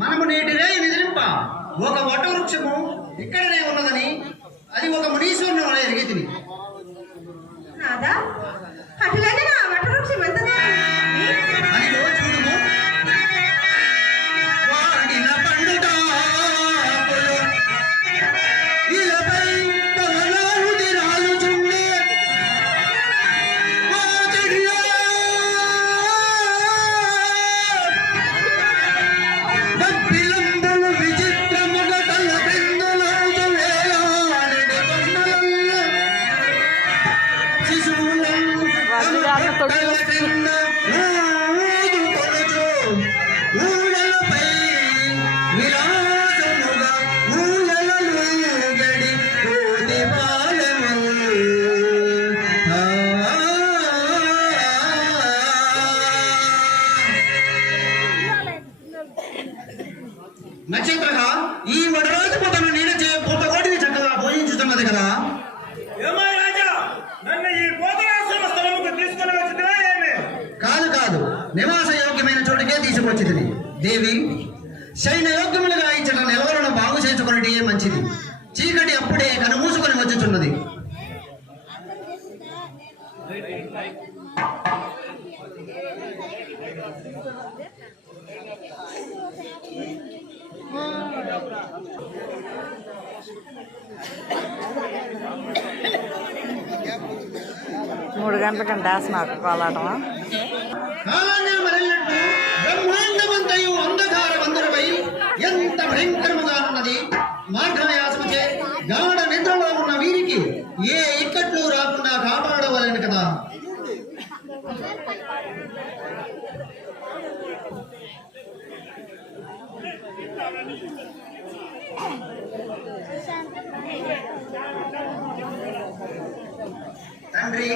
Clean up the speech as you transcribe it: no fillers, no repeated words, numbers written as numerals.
మనము నేటిరే నిద్రింప ఒక వట వృక్షము ఇక్కడనే ఉన్నదని అది ఒక మునీశ్వరుని వలె ఎరిగితిని. నాదా అట్లనే నా వట వృక్షం ఎంత అదిగో చూడుము, వాడిన పండుటాకులు ఇలపై తలనాలుడి రాలుచుండే వాజడియా భక్తిలంబులు విచిత్రముగ తల పెందులాడు వేలాడెడి కొండలల్ల శిశువులను కల క్రింద ఊదుకొనుచు ఊయలపై విలాసముగా ఊయలలూగడి కోటి బాలము. నక్షత్రగా ఈ వడరాజు పొదను నీడచే పూతకోటిని చక్కగా భోజించుతున్నది కదా. ఏమై రాజా, నన్ను ఈ పోతరాశ్రమ స్థలముకు తీసుకుని వచ్చిదివా ఏమి? కాదు కాదు, నివాస యోగ్యమైన చోటుకే తీసుకొచ్చితిని. దేవి, శయన యోగ్యములుగా ఇచ్చట నిలవలను బాగు చేసుకున్నటే మంచిది. చీకటి అప్పుడే కనుమూసుకొని వచ్చుచున్నది. మూడు గంటలకంటే నాకు కోలాటమా కాలాన్ని మరలినట్టు బ్రహ్మాండమంతయు అంధకార వందరపై ఎంత భయంకరముగా ఉన్నది. మార్గమయాసముచే గాఢ నిద్రలో ఉన్న వీరికి ఏ ఇక్కట్లు రాకుండా కాపాడవలను కదా. తండ్రి